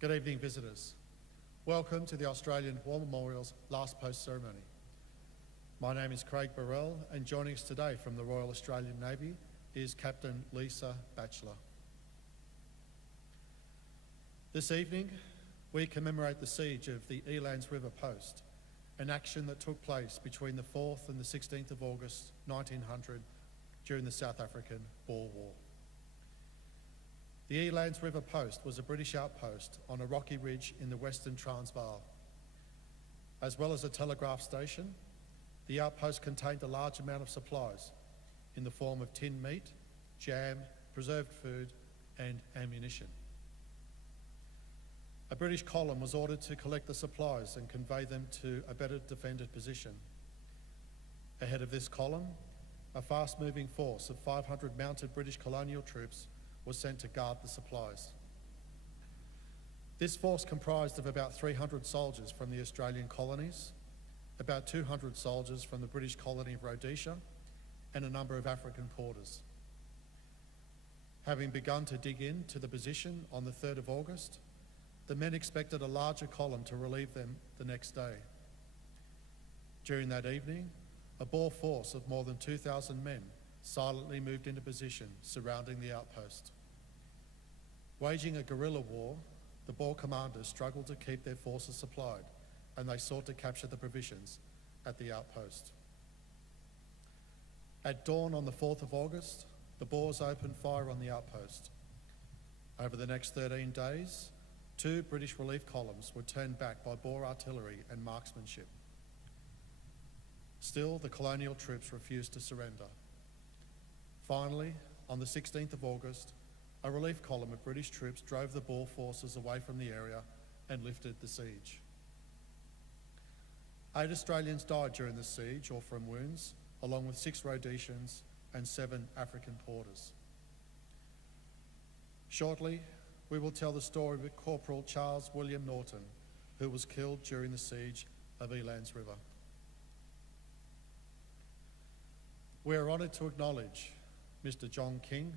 Good evening, visitors. Welcome to the Australian War Memorial's Last Post ceremony. My name is Craig Burrell, and joining us today from the Royal Australian Navy is Captain Lisa Batchelor. This evening, we commemorate the siege of the Elands River Post, an action that took place between the 4th and the 16th of August 1900 during the South African Boer War. The Elands River Post was a British outpost on a rocky ridge in the Western Transvaal. As well as a telegraph station, the outpost contained a large amount of supplies in the form of tinned meat, jam, preserved food, and ammunition. A British column was ordered to collect the supplies and convey them to a better defended position. Ahead of this column, a fast-moving force of 500 mounted British colonial troops was sent to guard the supplies. This force comprised of about 300 soldiers from the Australian colonies, about 200 soldiers from the British colony of Rhodesia, and a number of African porters. Having begun to dig into the position on the 3rd of August, the men expected a larger column to relieve them the next day. During that evening, a Boer force of more than 2,000 men silently moved into position surrounding the outpost. Waging a guerrilla war, the Boer commanders struggled to keep their forces supplied, and they sought to capture the provisions at the outpost. At dawn on the 4th of August, the Boers opened fire on the outpost. Over the next 13 days, 2 British relief columns were turned back by Boer artillery and marksmanship. Still, the colonial troops refused to surrender. Finally, on the 16th of August, a relief column of British troops drove the Boer forces away from the area and lifted the siege. 8 Australians died during the siege or from wounds, along with 6 Rhodesians and 7 African porters. Shortly, we will tell the story of Corporal Charles William Norton, who was killed during the siege of Elands River. We are honoured to acknowledge Mr. John King,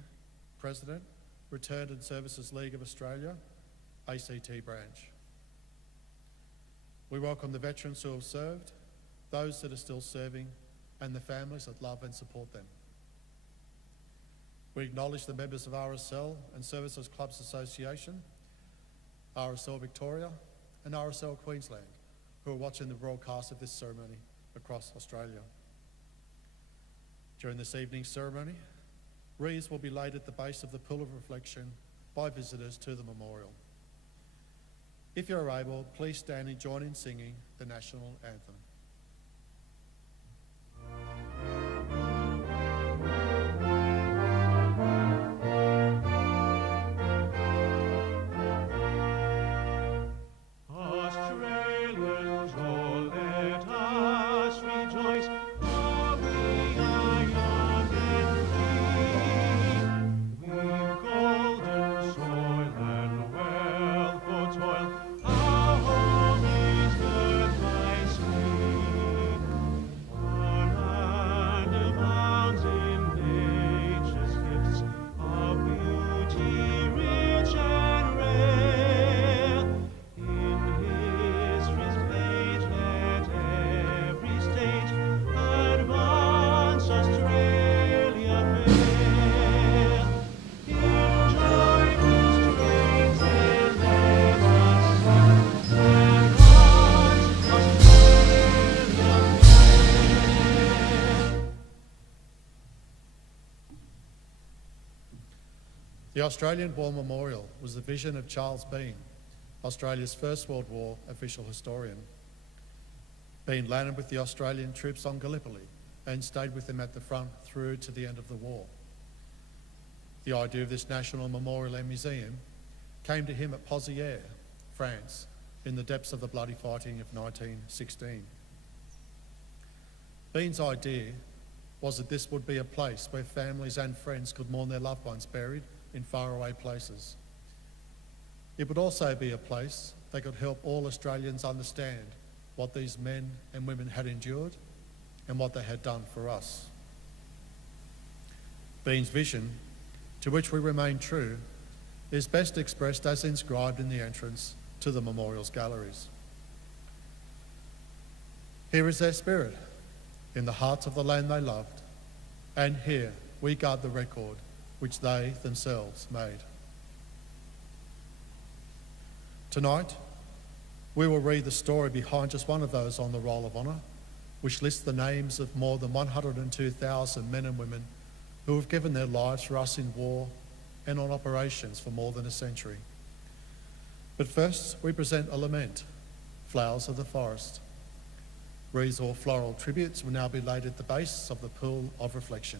President, Returned and Services League of Australia, ACT branch. We welcome the veterans who have served, those that are still serving, and the families that love and support them. We acknowledge the members of RSL and Services Clubs Association, RSL Victoria, and RSL Queensland, who are watching the broadcast of this ceremony across Australia. During this evening's ceremony, wreaths will be laid at the base of the pool of reflection by visitors to the memorial. If you're able, please stand and join in singing the national anthem. The Australian War Memorial was the vision of Charles Bean, Australia's First World War official historian. Bean landed with the Australian troops on Gallipoli and stayed with them at the front through to the end of the war. The idea of this national memorial and museum came to him at Pozières, France, in the depths of the bloody fighting of 1916. Bean's idea was that this would be a place where families and friends could mourn their loved ones buried in faraway places. It would also be a place that could help all Australians understand what these men and women had endured and what they had done for us. Bean's vision, to which we remain true, is best expressed as inscribed in the entrance to the memorial's galleries. Here is their spirit, in the heart of the land they loved, and here we guard the record which they themselves made. Tonight, we will read the story behind just one of those on the Roll of Honour, which lists the names of more than 102,000 men and women who have given their lives for us in war and on operations for more than a century. But first, we present a lament, Flowers of the Forest. Wreaths or floral tributes will now be laid at the base of the pool of reflection.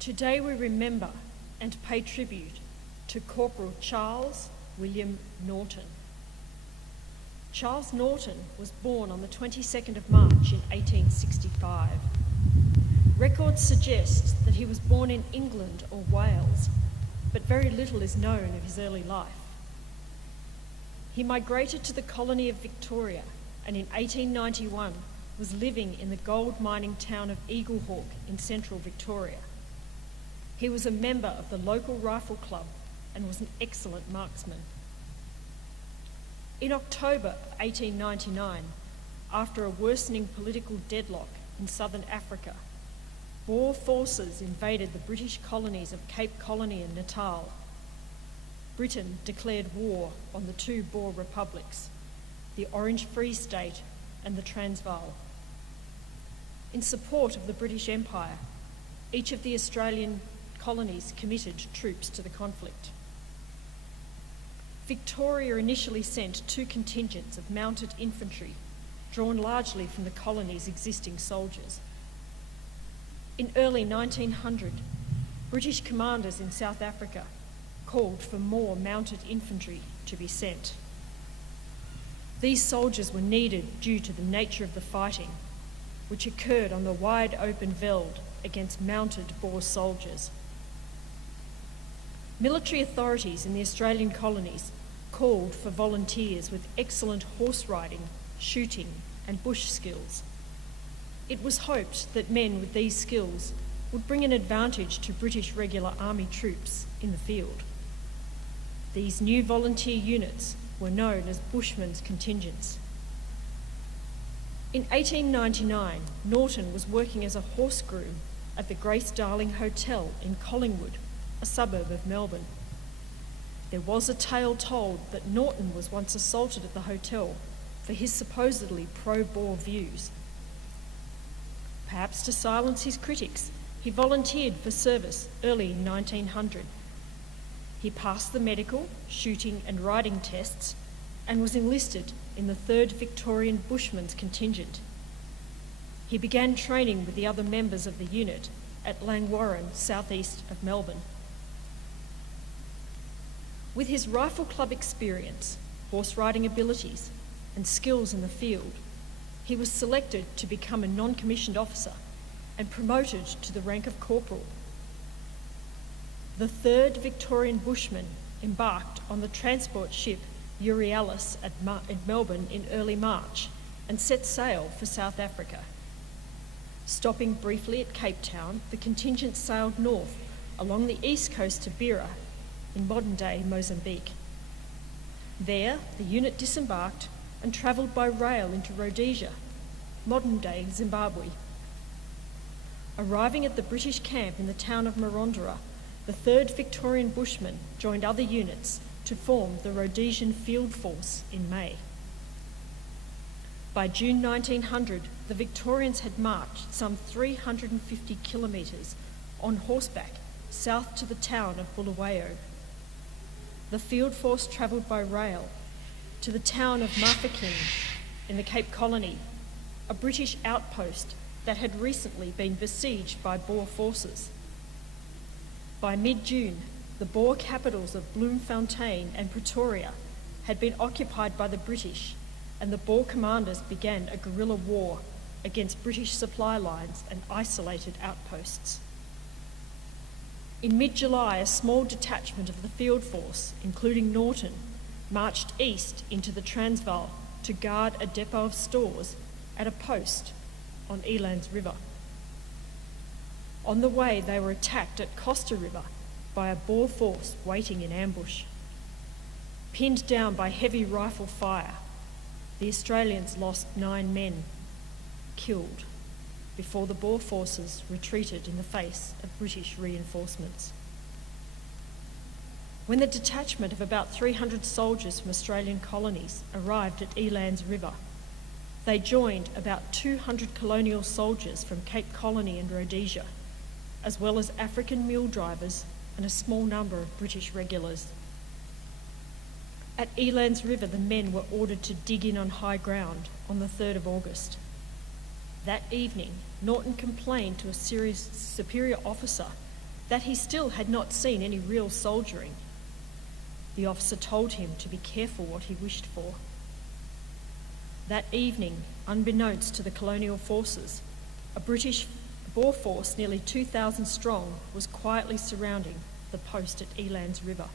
Today we remember and pay tribute to Corporal Charles William Norton. Charles Norton was born on the 22nd of March in 1865. Records suggest that he was born in England or Wales, but very little is known of his early life. He migrated to the colony of Victoria and in 1891 was living in the gold mining town of Eaglehawk in central Victoria. He was a member of the local rifle club and was an excellent marksman. In October of 1899, after a worsening political deadlock in southern Africa, Boer forces invaded the British colonies of Cape Colony and Natal. Britain declared war on the two Boer republics, the Orange Free State and the Transvaal. In support of the British Empire, each of the Australian colonies committed troops to the conflict. Victoria initially sent 2 contingents of mounted infantry, drawn largely from the colony's existing soldiers. In early 1900, British commanders in South Africa called for more mounted infantry to be sent. These soldiers were needed due to the nature of the fighting, which occurred on the wide open veld against mounted Boer soldiers. Military authorities in the Australian colonies called for volunteers with excellent horse riding, shooting and bush skills. It was hoped that men with these skills would bring an advantage to British regular army troops in the field. These new volunteer units were known as Bushmen's contingents. In 1899, Norton was working as a horse groom at the Grace Darling Hotel in Collingwood, a suburb of Melbourne. There was a tale told that Norton was once assaulted at the hotel for his supposedly pro-Boer views. Perhaps to silence his critics, he volunteered for service early in 1900. He passed the medical, shooting and riding tests and was enlisted in the 3rd Victorian Bushmen's Contingent. He began training with the other members of the unit at Langwarrin, southeast of Melbourne. With his rifle club experience, horse riding abilities and skills in the field, he was selected to become a non-commissioned officer and promoted to the rank of corporal. The 3rd Victorian Bushmen embarked on the transport ship Euryalus at Melbourne in early March and set sail for South Africa. Stopping briefly at Cape Town, the contingent sailed north along the east coast to Beira in modern-day Mozambique. There, the unit disembarked and travelled by rail into Rhodesia, modern-day Zimbabwe. Arriving at the British camp in the town of Marondera, the 3rd Victorian Bushmen joined other units to form the Rhodesian Field Force in May. By June 1900, the Victorians had marched some 350 kilometres on horseback south to the town of Bulawayo. The field force travelled by rail to the town of Mafeking in the Cape Colony, a British outpost that had recently been besieged by Boer forces. By mid-June, the Boer capitals of Bloemfontein and Pretoria had been occupied by the British, and the Boer commanders began a guerrilla war against British supply lines and isolated outposts. In mid-July, a small detachment of the field force, including Norton, marched east into the Transvaal to guard a depot of stores at a post on Elands River. On the way, they were attacked at Costa River by a Boer force waiting in ambush. Pinned down by heavy rifle fire, the Australians lost 9 men killed before the Boer forces retreated in the face of British reinforcements. When the detachment of about 300 soldiers from Australian colonies arrived at Elands River, they joined about 200 colonial soldiers from Cape Colony and Rhodesia, as well as African mule drivers and a small number of British regulars. At Elands River, the men were ordered to dig in on high ground on the 3rd of August. That evening, Norton complained to a superior officer that he still had not seen any real soldiering. The officer told him to be careful what he wished for. That evening, unbeknownst to the colonial forces, a British Boer force nearly 2,000 strong was quietly surrounding the post at Elands River.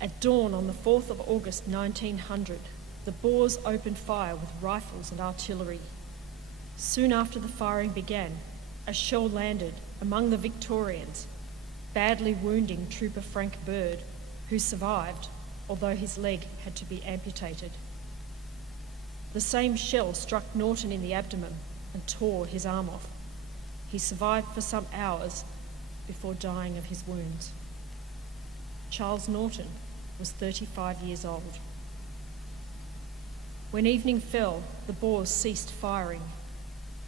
At dawn on the 4th of August 1900, the Boers opened fire with rifles and artillery. Soon after the firing began, a shell landed among the Victorians, badly wounding Trooper Frank Bird, who survived, although his leg had to be amputated. The same shell struck Norton in the abdomen and tore his arm off. He survived for some hours before dying of his wounds. Charles Norton was 35 years old. When evening fell, the Boers ceased firing.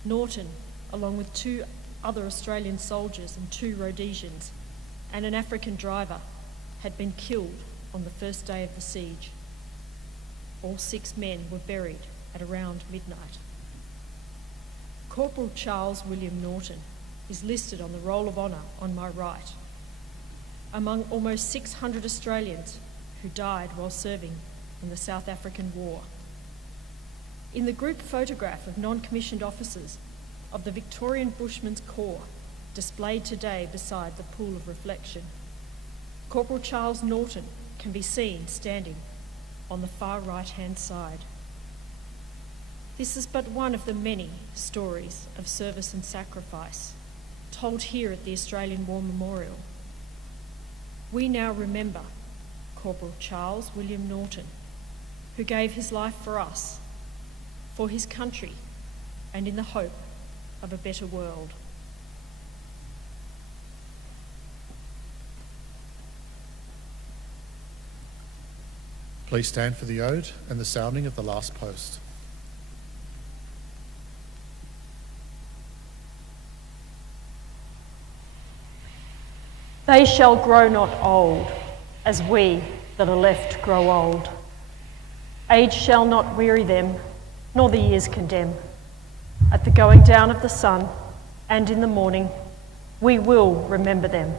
Norton, along with 2 other Australian soldiers and 2 Rhodesians, and an African driver, had been killed on the first day of the siege. All 6 men were buried at around midnight. Corporal Charles William Norton is listed on the Roll of Honour on my right, among almost 600 Australians who died while serving in the South African War. In the group photograph of non-commissioned officers of the Victorian Bushmen's Corps displayed today beside the pool of reflection, Corporal Charles Norton can be seen standing on the far right-hand side. This is but one of the many stories of service and sacrifice told here at the Australian War Memorial. We now remember Corporal Charles William Norton, who gave his life for us, for his country, and in the hope of a better world. Please stand for the ode and the sounding of the last post. They shall grow not old, as we that are left grow old. Age shall not weary them, nor the years condemn. At the going down of the sun, and in the morning, we will remember them.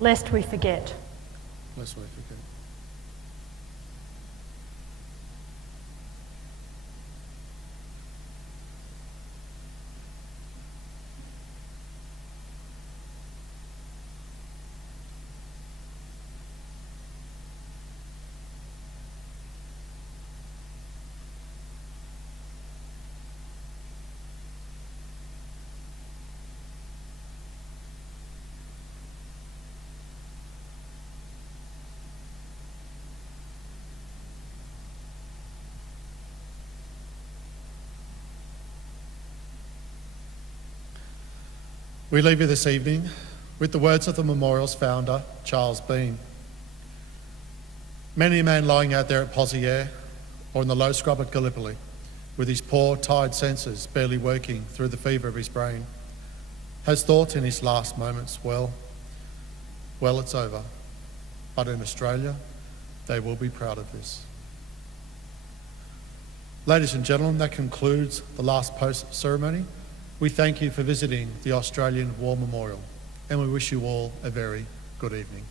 Lest we forget. Lest we forget. We leave you this evening with the words of the memorial's founder, Charles Bean. Many a man lying out there at Pozieres or in the low scrub at Gallipoli, with his poor, tired senses barely working through the fever of his brain, has thought in his last moments, well, it's over. But in Australia, they will be proud of this. Ladies and gentlemen, that concludes the last post ceremony. We thank you for visiting the Australian War Memorial, and we wish you all a very good evening.